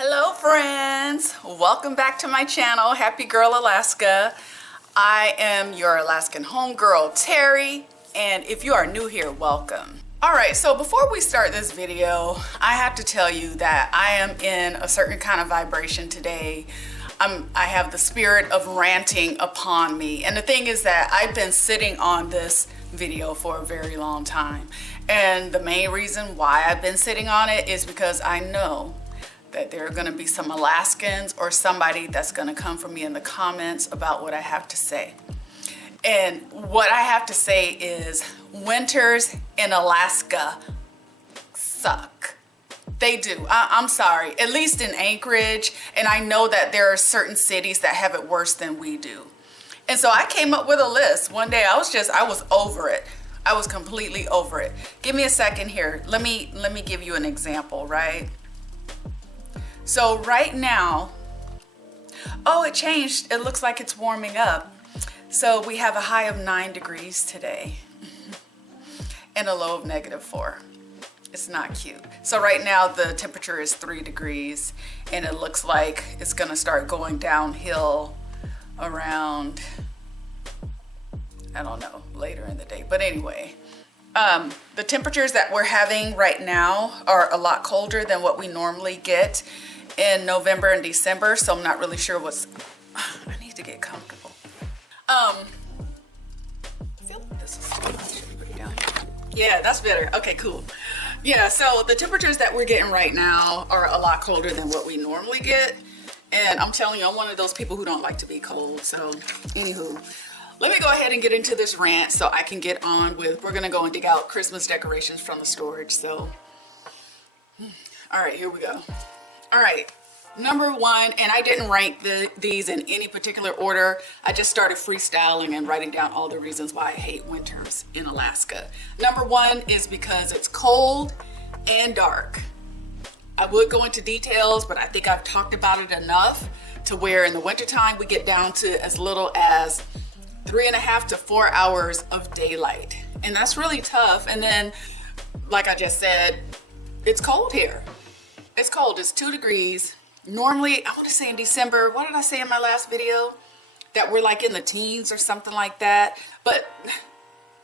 Hello friends, welcome back to my channel, Happy Girl Alaska. I am your Alaskan homegirl, Terry, and if you are new here, welcome. Alright, so before we start this video, I have to tell you that I am in a certain kind of vibration today. I have the spirit of ranting upon me, and the thing is that I've been sitting on this video for a very long time, and the main reason why I've been sitting on it is because I know that there are going to be some Alaskans or somebody that's going to come for me in the comments about what I have to say. And what I have to say is winters in Alaska suck. They do. I'm sorry, at least in Anchorage, and I know that there are certain cities that have it worse than we do. And so I came up with a list. One day I was over it. I was completely over it. Give me a second here. Let me give you an example, right? So right now, oh, it changed. It looks like it's warming up. So we have a high of 9 degrees today and a low of -4. It's not cute. So right now the temperature is 3 degrees and it looks like it's gonna start going downhill around, I don't know, later in the day. But anyway, the temperatures that we're having right now are a lot colder than what we normally get in November and December, so I'm not really sure what's, I need to get comfortable. I feel like this is too much. Put it down here. Yeah, that's better. Okay, cool. Yeah, so the temperatures that we're getting right now are a lot colder than what we normally get, and I'm telling you, I'm one of those people who don't like to be cold. So anywho, let me go ahead and get into this rant so I can get on with, we're gonna go and dig out Christmas decorations from the storage. So all right, here we go. All right, number one, and I didn't rank these in any particular order. I just started freestyling and writing down all the reasons why I hate winters in Alaska. Number one is because it's cold and dark. I would go into details, but I think I've talked about it enough to where in the wintertime we get down to as little as 3.5 to 4 hours of daylight. And that's really tough. And then, like I just said, it's cold here. It's cold, it's 2 degrees. Normally, I want to say in December, what did I say in my last video? That we're like in the teens or something like that. But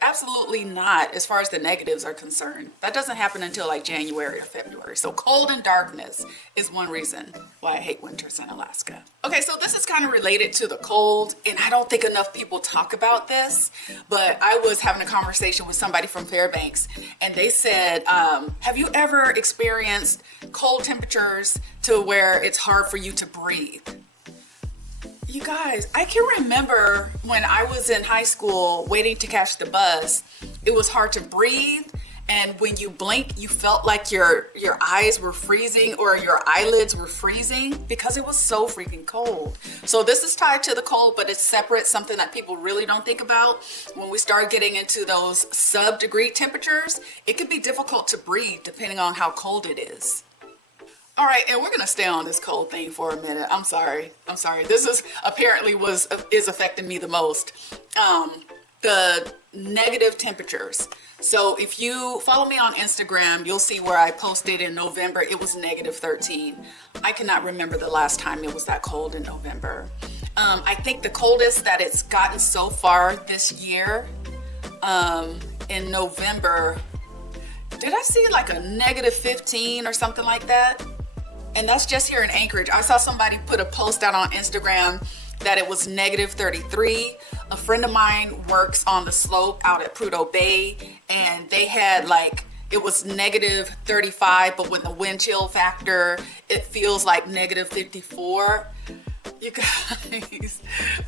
absolutely not as far as the negatives are concerned. That doesn't happen until like January or February. So cold and darkness is one reason why I hate winters in Alaska. Okay, so this is kind of related to the cold, and I don't think enough people talk about this, but I was having a conversation with somebody from Fairbanks, and they said, have you ever experienced cold temperatures to where it's hard for you to breathe? You guys, I can remember when I was in high school waiting to catch the bus, it was hard to breathe, and when you blink, you felt like your eyes were freezing or your eyelids were freezing because it was so freaking cold. So this is tied to the cold, but it's separate, something that people really don't think about. When we start getting into those sub-degree temperatures, it could be difficult to breathe depending on how cold it is. All right, and we're gonna stay on this cold thing for a minute. I'm sorry. This is apparently is affecting me the most. The negative temperatures. So if you follow me on Instagram, you'll see where I posted in November, it was -13. I cannot remember the last time it was that cold in November. I think the coldest that it's gotten so far this year, in November, did I see like a -15 or something like that? And that's just here in Anchorage. I saw somebody put a post out on Instagram that it was -33. A friend of mine works on the slope out at Prudhoe Bay, and they had like, it was -35, but with the wind chill factor, it feels like -54. You guys,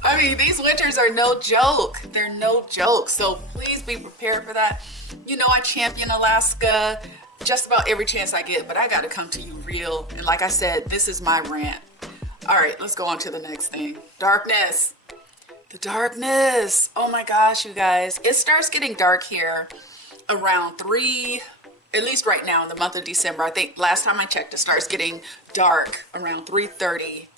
I mean, these winters are no joke. They're no joke. So please be prepared for that. You know, I champion Alaska just about every chance I get, but I got to come to you real. And like I said, this is my rant. All right, let's go on to the next thing. Darkness. The darkness. Oh my gosh, you guys. It starts getting dark here around 3, at least right now in the month of December. I think last time I checked, it starts getting dark around 3:30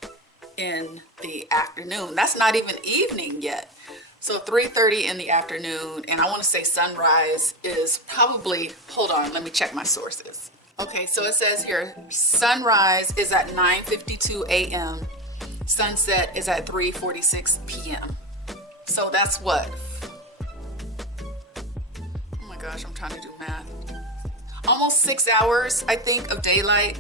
in the afternoon. That's not even evening yet. So 3:30 in the afternoon, and I want to say sunrise is probably, hold on, let me check my sources. Okay, so it says here, sunrise is at 9:52 a.m. Sunset is at 3:46 p.m. So that's what? Oh my gosh, I'm trying to do math. Almost 6 hours, I think, of daylight,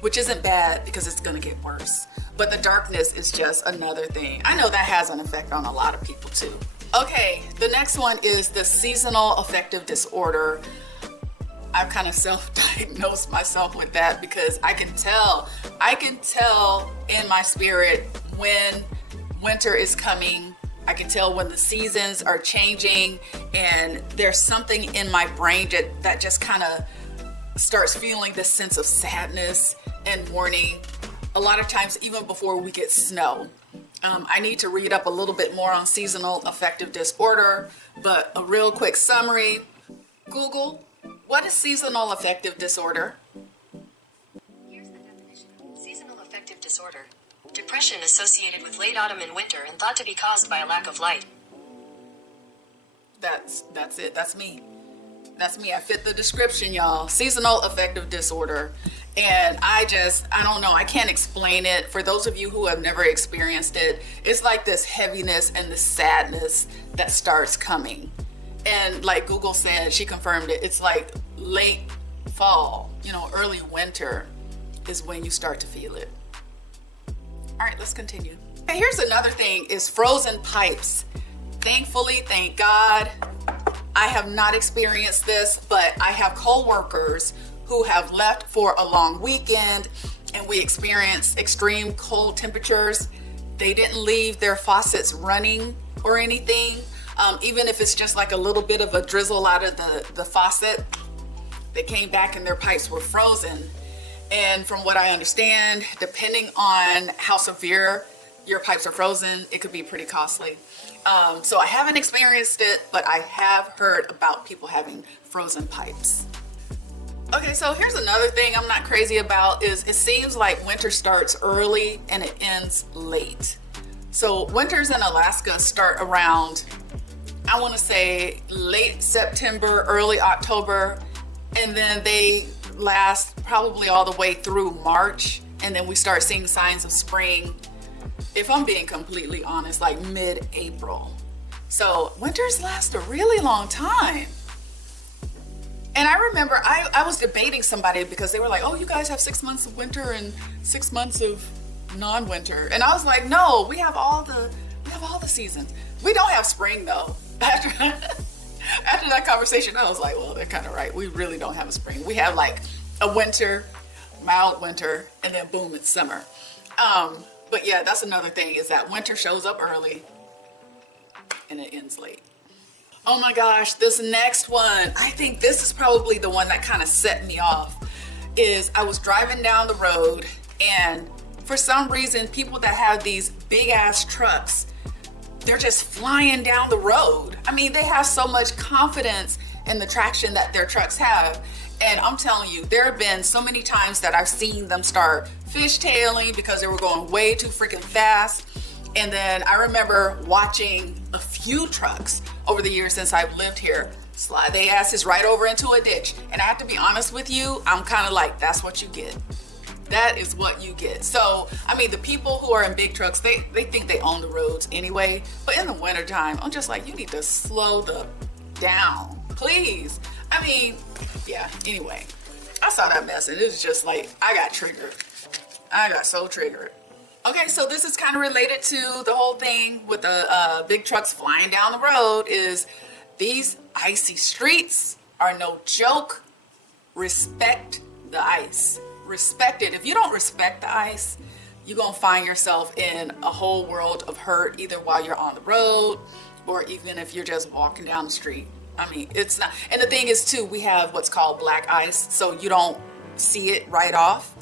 which isn't bad because it's gonna get worse. But the darkness is just another thing. I know that has an effect on a lot of people too. Okay, the next one is the seasonal affective disorder. I've kind of self-diagnosed myself with that because I can tell in my spirit when winter is coming. I can tell when the seasons are changing, and there's something in my brain that just kind of starts feeling this sense of sadness and mourning. A lot of times, even before we get snow. I need to read up a little bit more on seasonal affective disorder, but a real quick summary. Google, what is seasonal affective disorder? Here's the definition. Seasonal affective disorder. Depression associated with late autumn and winter and thought to be caused by a lack of light. That's it. That's me. That's me. I fit the description, y'all. Seasonal affective disorder. And I don't know. I can't explain it. For those of you who have never experienced it, it's like this heaviness and this sadness that starts coming. And like Google said, she confirmed it. It's like late fall, early winter is when you start to feel it. All right, let's continue. Okay, here's another thing is frozen pipes. Thankfully, thank God, I have not experienced this, but I have coworkers who have left for a long weekend and we experienced extreme cold temperatures. They didn't leave their faucets running or anything. Even if it's just like a little bit of a drizzle out of the faucet, they came back and their pipes were frozen. And from what I understand, depending on how severe your pipes are frozen, it could be pretty costly. So I haven't experienced it, but I have heard about people having frozen pipes. Okay, so here's another thing I'm not crazy about is it seems like winter starts early and it ends late. So winters in Alaska start around, I want to say late September, early October, and then they last probably all the way through March, and then we start seeing signs of spring, if I'm being completely honest, like mid-April. So winters last a really long time. And I remember I was debating somebody because they were like, oh, you guys have 6 months of winter and 6 months of non-winter. And I was like, no, we have all the seasons. We don't have spring though. After that conversation, I was like, well, they're kind of right. We really don't have a spring. We have like a winter, mild winter, and then boom, it's summer. But yeah, that's another thing is that winter shows up early and it ends late. Oh my gosh, this next one, I think this is probably the one that kind of set me off, is I was driving down the road and for some reason, people that have these big ass trucks, they're just flying down the road. I mean, they have so much confidence in the traction that their trucks have. And I'm telling you, there have been so many times that I've seen them start fishtailing because they were going way too freaking fast. And then I remember watching a few trucks over the years since I've lived here slide their asses right over into a ditch. And I have to be honest with you, I'm kind of like, that's what you get. That is what you get. So, I mean, the people who are in big trucks, they think they own the roads anyway. But in the wintertime, I'm just like, you need to slow down, please. I mean, yeah, anyway. I saw that mess and it was just like, I got triggered. I got so triggered. Okay, so this is kind of related to the whole thing with the big trucks flying down the road is these icy streets are no joke. Respect the ice. Respect it. If you don't respect the ice, you're going to find yourself in a whole world of hurt, either while you're on the road or even if you're just walking down the street. I mean, it's not, and the thing is too, we have what's called black ice, so you don't see it right off.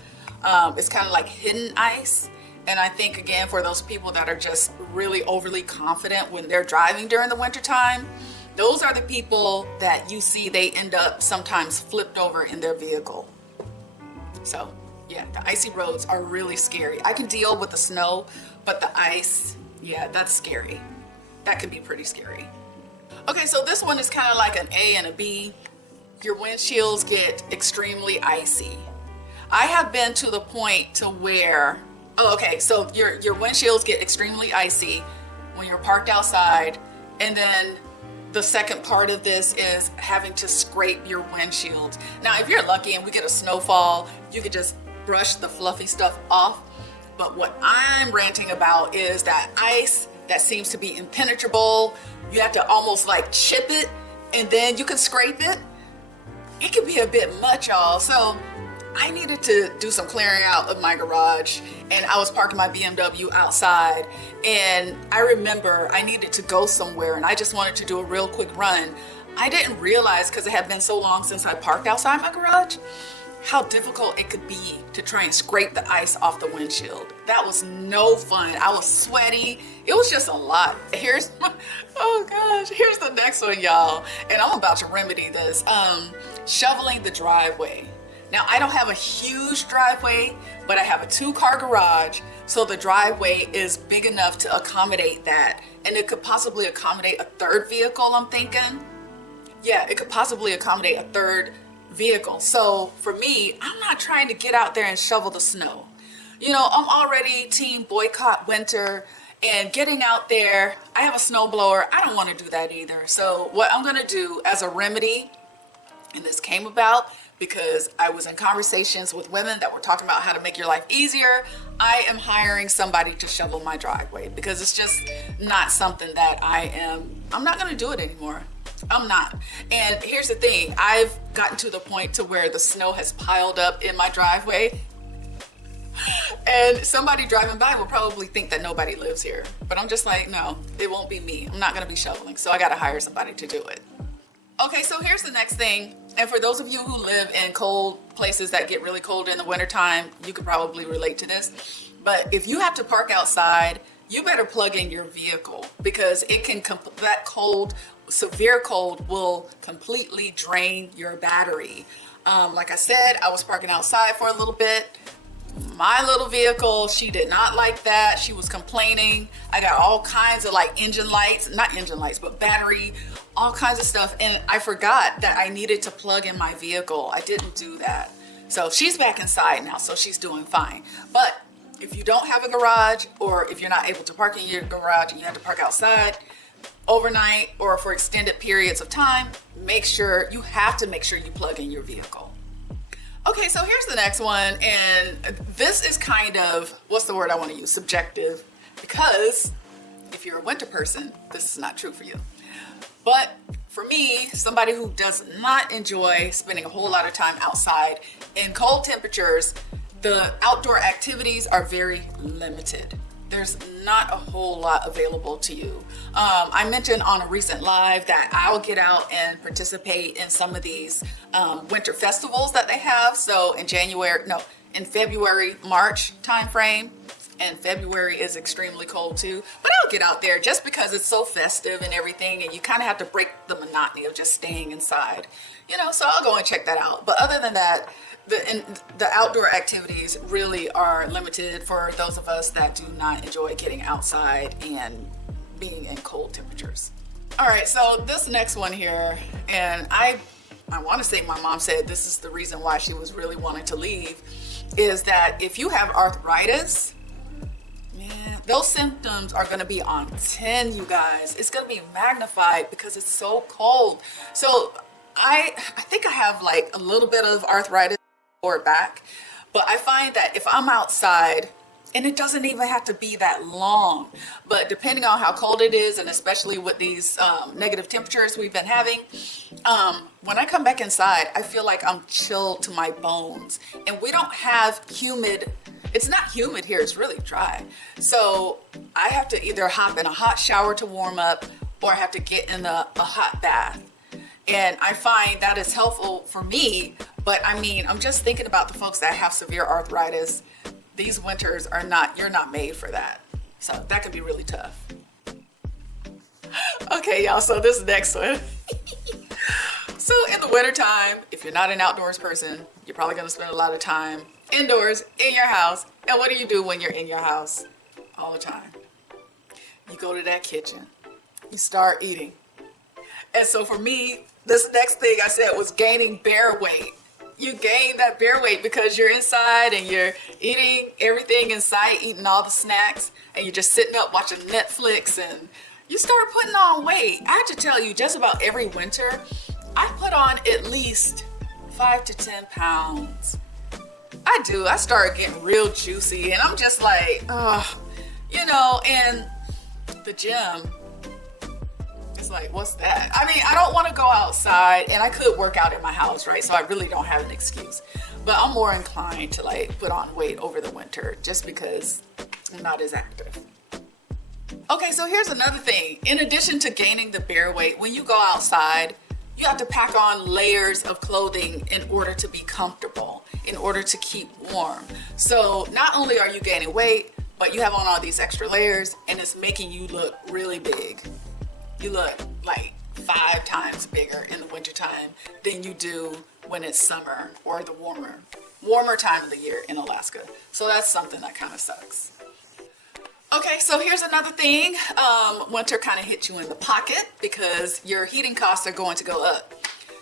It's kind of like hidden ice. And I think, again, for those people that are just really overly confident when they're driving during the wintertime, those are the people that you see they end up sometimes flipped over in their vehicle. So, yeah, the icy roads are really scary. I can deal with the snow, but the ice, yeah, that's scary. That can be pretty scary. Okay, so this one is kind of like an A and a B. your windshields get extremely icy. I have been to the point to where, oh, okay, so your windshields get extremely icy when you're parked outside, and then the second part of this is having to scrape your windshield. Now, if you're lucky and we get a snowfall, you could just brush the fluffy stuff off. But what I'm ranting about is that ice that seems to be impenetrable. You have to almost like chip it and then you can scrape it. It can be a bit much, y'all. So I needed to do some clearing out of my garage, and I was parking my BMW outside, and I remember I needed to go somewhere and I just wanted to do a real quick run. I didn't realize, because it had been so long since I parked outside my garage, how difficult it could be to try and scrape the ice off the windshield. That was no fun. I was sweaty. It was just a lot. Here's, oh gosh, here's the next one, y'all. And I'm about to remedy this. Shoveling the driveway. Now, I don't have a huge driveway, but I have a 2-car garage, so the driveway is big enough to accommodate that. And it could possibly accommodate a third vehicle, I'm thinking. Yeah, it could possibly accommodate a third vehicle. So for me, I'm not trying to get out there and shovel the snow. You know, I'm already team boycott winter, and getting out there, I have a snow blower. I don't want to do that either. So what I'm going to do as a remedy, and this came about because I was in conversations with women that were talking about how to make your life easier. I am hiring somebody to shovel my driveway because it's just not something that I'm not going to do it anymore. I'm not. And here's the thing, I've gotten to the point to where the snow has piled up in my driveway, and somebody driving by will probably think that nobody lives here. But I'm just like, no, it won't be me. I'm not going to be shoveling. So I got to hire somebody to do it. Okay, so here's the next thing. And for those of you who live in cold places that get really cold in the wintertime, you could probably relate to this. But if you have to park outside, you better plug in your vehicle, because it can, that cold, severe cold will completely drain your battery. Like I said, I was parking outside for a little bit. My little vehicle, she did not like that. She was complaining. I got all kinds of like engine lights, not engine lights, but battery, all kinds of stuff. And I forgot that I needed to plug in my vehicle. I didn't do that. So she's back inside now, so she's doing fine. But if you don't have a garage, or if you're not able to park in your garage and you have to park outside overnight or for extended periods of time, you have to make sure you plug in your vehicle. Okay, so here's the next one, and this is kind of, what's the word I want to use? Subjective, because if you're a winter person, this is not true for you. But for me, somebody who does not enjoy spending a whole lot of time outside in cold temperatures, the outdoor activities are very limited. There's not a whole lot available to you. I mentioned on a recent live that I'll get out and participate in some of these winter festivals that they have. So in February, March timeframe, and February is extremely cold too. But I'll get out there just because it's so festive and everything, and you kind of have to break the monotony of just staying inside. You know, so I'll go and check that out. But other than that, the outdoor activities really are limited for those of us that do not enjoy getting outside and being in cold temperatures. All right, so this next one here, and I want to say my mom said this is the reason why she was really wanting to leave, is that if you have arthritis, man, those symptoms are going to be on 10, you guys. It's going to be magnified because it's so cold. So I think I have like a little bit of arthritis or back, but I find that if I'm outside, and it doesn't even have to be that long, but depending on how cold it is, and especially with these negative temperatures we've been having, when I come back inside, I feel like I'm chilled to my bones. And we don't have humid, it's not humid here, it's really dry. So I have to either hop in a hot shower to warm up, or I have to get in a hot bath. And I find that is helpful for me, but I mean, I'm just thinking about the folks that have severe arthritis. These winters you're not made for that. So that could be really tough. Okay, y'all, so this next one. So in the wintertime, if you're not an outdoors person, you're probably gonna spend a lot of time indoors in your house. And what do you do when you're in your house all the time? You go to that kitchen, you start eating. And so for me, This next thing I said was gaining bear weight. You gain that bear weight because you're inside and you're eating everything in sight, eating all the snacks, and you're just sitting up watching Netflix, and you start putting on weight. I have to tell you, just about every winter, I put on at least 5 to 10 pounds. I do. I start getting real juicy, and I'm just like, you know, and the gym, it's like, what's that? I mean, I don't want to go outside, and I could work out in my house, right? So I really don't have an excuse. But I'm more inclined to like put on weight over the winter just because I'm not as active. Okay, so here's another thing. In addition to gaining the bear weight, when you go outside, you have to pack on layers of clothing in order to be comfortable, in order to keep warm. So not only are you gaining weight, but you have on all these extra layers, and it's making you look really big. You look like 5 times bigger in the wintertime than you do when it's summer or the warmer time of the year in Alaska. So that's something that kind of sucks. Okay, so here's another thing. Winter kind of hits you in the pocket because your heating costs are going to go up.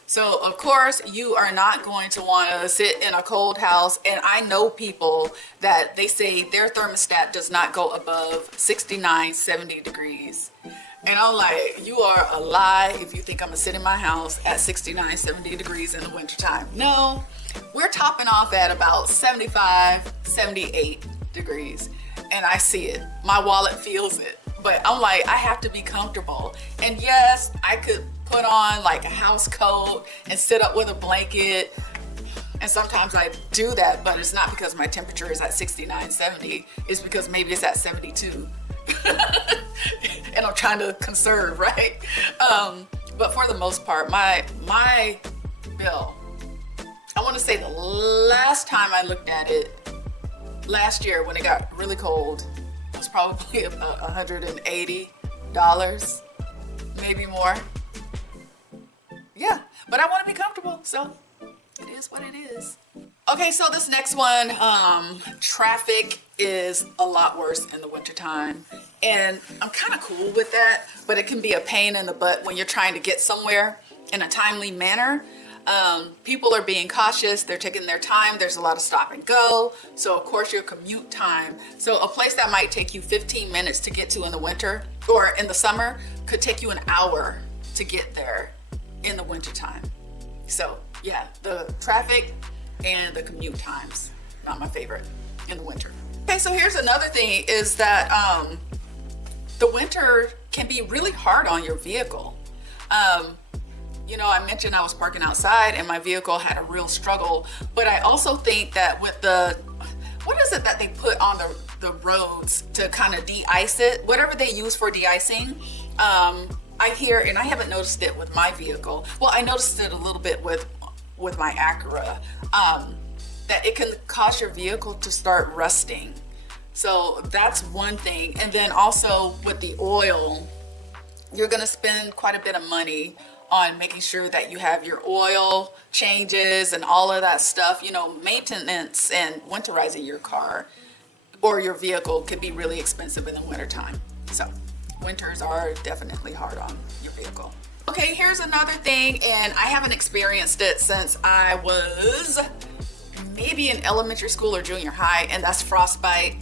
So of course you are not going to want to sit in a cold house, and I know people that they say their thermostat does not go above 69, 70 degrees. And I'm like, you are a lie if you think I'm gonna sit in my house at 69, 70 degrees in the wintertime. No, we're topping off at about 75, 78 degrees. And I see it. My wallet feels it. But I'm like, I have to be comfortable. And yes, I could put on like a house coat and sit up with a blanket. And sometimes I do that, but it's not because my temperature is at 69, 70. It's because maybe it's at 72. And I'm trying to conserve, right? But for the most part, my bill, I want to say the last time I looked at it, last year when it got really cold, it was probably about $180, maybe more. Yeah, but I want to be comfortable, so it is what it is. Okay, so this next one, traffic is a lot worse in the wintertime. And I'm kind of cool with that, but it can be a pain in the butt when you're trying to get somewhere in a timely manner. People are being cautious, they're taking their time, there's a lot of stop and go, so of course your commute time. So a place that might take you 15 minutes to get to in the winter, or in the summer, could take you an hour to get there in the wintertime. So yeah, the traffic and the commute times, not my favorite in the winter. Okay, so here's another thing is that the winter can be really hard on your vehicle. You know, I mentioned I was parking outside and my vehicle had a real struggle, but I also think that with what is it that they put on the roads to kind of de-ice it, whatever they use for de-icing, I hear, and I haven't noticed it with my vehicle, well, I noticed it a little bit with my Acura, that it can cause your vehicle to start rusting. So that's one thing. And then also with the oil, you're gonna spend quite a bit of money on making sure that you have your oil changes and all of that stuff. You know, maintenance and winterizing your car or your vehicle can be really expensive in the wintertime. So winters are definitely hard on your vehicle. Okay, here's another thing, and I haven't experienced it since I was maybe in elementary school or junior high, and that's frostbite.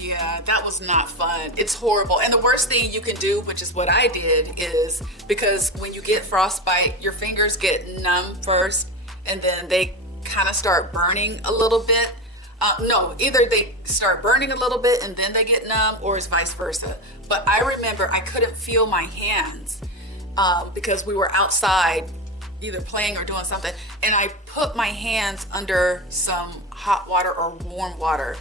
Yeah, that was not fun. It's horrible. And the worst thing you can do, which is what I did, is because when you get frostbite, your fingers get numb first, and then they kind of start burning a little bit. No, either they start burning a little bit and then they get numb, or it's vice versa. But I remember I couldn't feel my hands because we were outside either playing or doing something, and I put my hands under some hot water or warm water.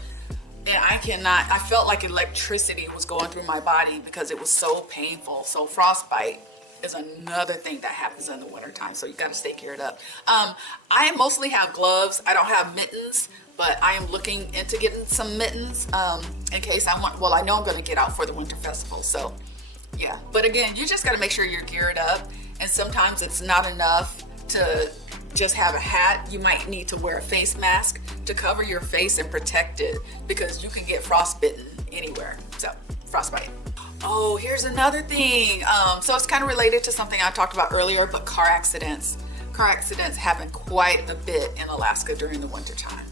And I felt like electricity was going through my body because it was so painful. So frostbite is another thing that happens in the wintertime. So you got to stay geared up. I mostly have gloves. I don't have mittens, but I am looking into getting some mittens in case I know I'm going to get out for the winter festival. So yeah, but again, you just got to make sure you're geared up. And sometimes it's not enough to just have a hat. You might need to wear a face mask to cover your face and protect it, because you can get frostbitten anywhere. So frostbite. Oh, here's another thing. So it's kind of related to something I talked about earlier, but car accidents. Car accidents happen quite a bit in Alaska during the winter time.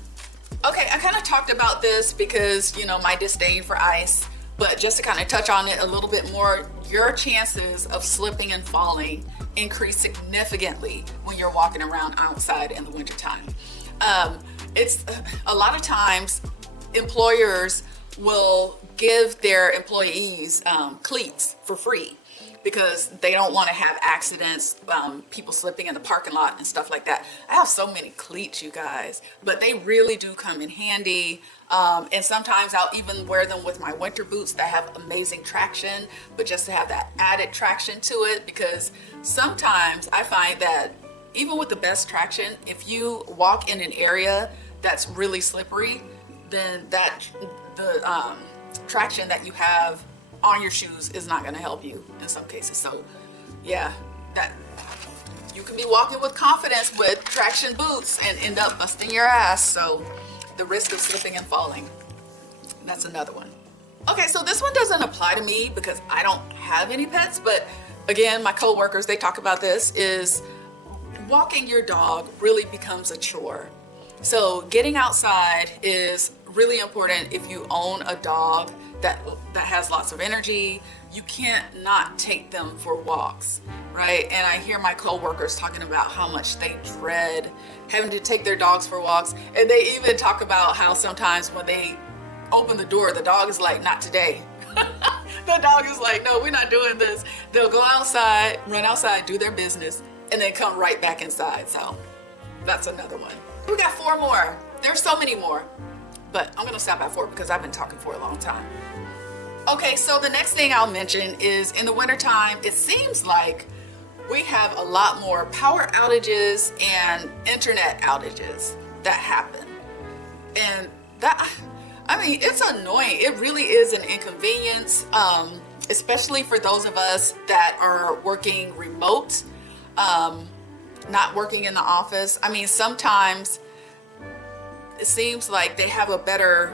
Okay, I kind of talked about this because, you know, my disdain for ice, but just to kind of touch on it a little bit more, your chances of slipping and falling increase significantly when you're walking around outside in the wintertime. It's a lot of times employers will give their employees cleats for free because they don't want to have accidents, people slipping in the parking lot and stuff like that. I have so many cleats, you guys, but they really do come in handy. And sometimes I'll even wear them with my winter boots that have amazing traction, but just to have that added traction to it, because sometimes I find that even with the best traction, if you walk in an area that's really slippery, then the traction that you have on your shoes is not going to help you in some cases. So yeah, that you can be walking with confidence with traction boots and end up busting your ass. So the risk of slipping and falling, that's another one. Okay, so this one doesn't apply to me because I don't have any pets, but again, my coworkers, they talk about this, is walking your dog really becomes a chore. So getting outside is really important if you own a dog that has lots of energy. You can't not take them for walks, right? And I hear my coworkers talking about how much they dread having to take their dogs for walks. And they even talk about how sometimes when they open the door, the dog is like, not today. The dog is like, no, we're not doing this. They'll go outside, run outside, do their business, and then come right back inside. So that's another one. We got 4 more. There's so many more, but I'm gonna stop at 4 because I've been talking for a long time. Okay, so the next thing I'll mention is in the wintertime, it seems like we have a lot more power outages and internet outages that happen. And that, I mean, it's annoying. It really is an inconvenience, especially for those of us that are working remote, not working in the office. I mean, sometimes it seems like they have a better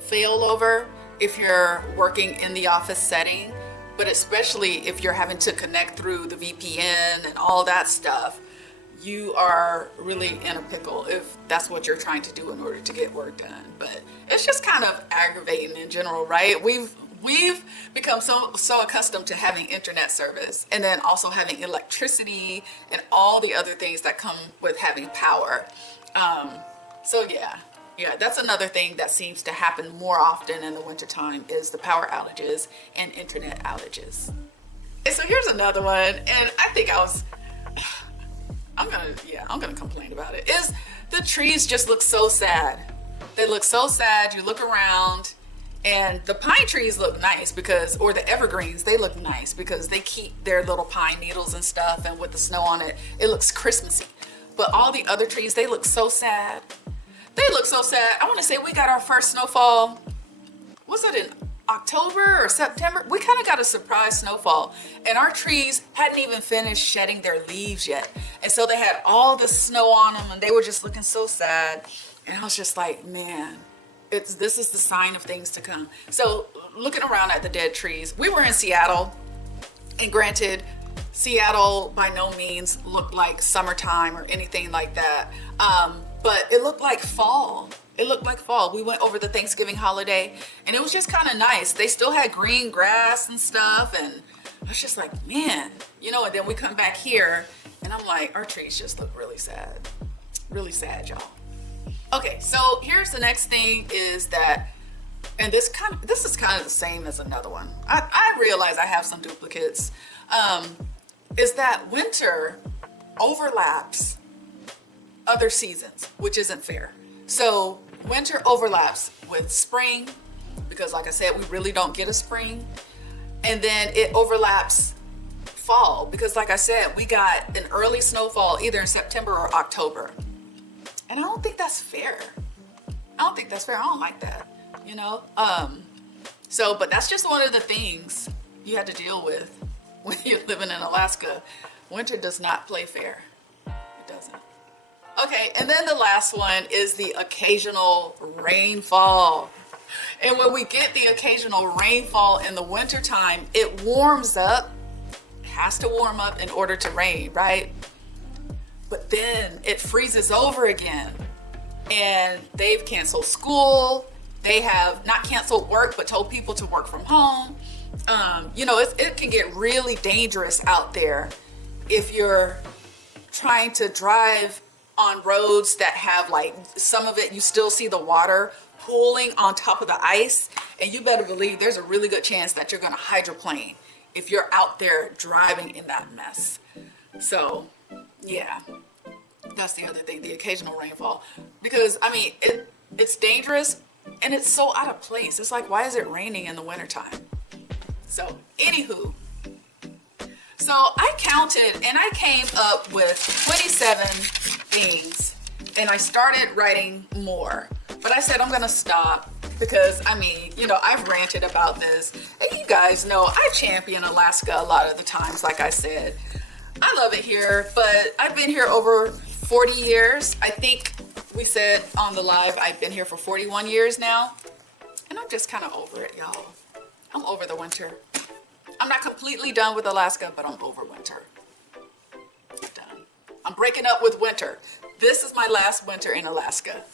failover if you're working in the office setting, but especially if you're having to connect through the VPN and all that stuff, you are really in a pickle if that's what you're trying to do in order to get work done. But it's just kind of aggravating in general, right? We've become so accustomed to having internet service and then also having electricity and all the other things that come with having power. So yeah, that's another thing that seems to happen more often in the wintertime is the power outages and internet outages. Okay, so here's another one, and I think I'm gonna complain about it. Is the trees just look so sad. They look so sad. You look around and the pine trees look nice or the evergreens, they look nice because they keep their little pine needles and stuff, and with the snow on it, it looks Christmassy. But all the other trees, they look so sad. They look so sad. I want to say we got our first snowfall. Was it in October or September? We kind of got a surprise snowfall, and our trees hadn't even finished shedding their leaves yet. And so they had all the snow on them, and they were just looking so sad. And I was just like, man, this is the sign of things to come. So looking around at the dead trees, we were in Seattle, and granted, Seattle by no means looked like summertime or anything like that. But it looked like fall. It looked like fall. We went over the Thanksgiving holiday and it was just kind of nice. They still had green grass and stuff. And I was just like, man, you know, and then we come back here and I'm like, our trees just look really sad. Really sad, y'all. Okay, so here's the next thing is that, and this is kind of the same as another one. I realize I have some duplicates. Is that winter overlaps other seasons, which isn't fair. So winter overlaps with spring because like I said, we really don't get a spring. And then it overlaps fall because like I said, we got an early snowfall either in September or October. And I don't think that's fair. I don't like that, you know? But that's just one of the things you had to deal with when you're living in Alaska. Winter does not play fair. It doesn't. Okay, and then the last one is the occasional rainfall. And when we get the occasional rainfall in the wintertime, it warms up. It has to warm up in order to rain, right? But then it freezes over again. And they've canceled school. They have not canceled work, but told people to work from home. It can get really dangerous out there if you're trying to drive on roads that have, like, some of it, you still see the water pooling on top of the ice. And you better believe there's a really good chance that you're going to hydroplane if you're out there driving in that mess. So, yeah, that's the other thing, the occasional rainfall. Because, I mean, it's dangerous and it's so out of place. It's like, why is it raining in the wintertime? So, anywho. So, I counted and I came up with 27 things. And I started writing more. But I said I'm going to stop because, I mean, I've ranted about this. And you guys know I champion Alaska a lot of the times, like I said. I love it here, but I've been here over 40 years. I think we said on the live I've been here for 41 years now. And I'm just kind of over it, y'all. I'm over the winter. I'm not completely done with Alaska, but I'm over winter. Done. I'm breaking up with winter. This is my last winter in Alaska.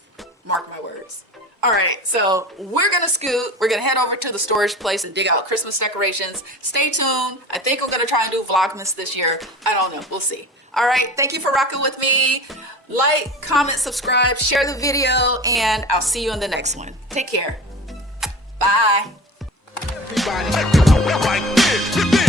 Mark my words. All right, so we're gonna scoot. We're gonna head over to the storage place and dig out Christmas decorations. Stay tuned. I think I'm gonna try and do Vlogmas this year. I don't know, we'll see. All right, thank you for rocking with me. Like, comment, subscribe, share the video, and I'll see you in the next one. Take care. Bye. Everybody like this.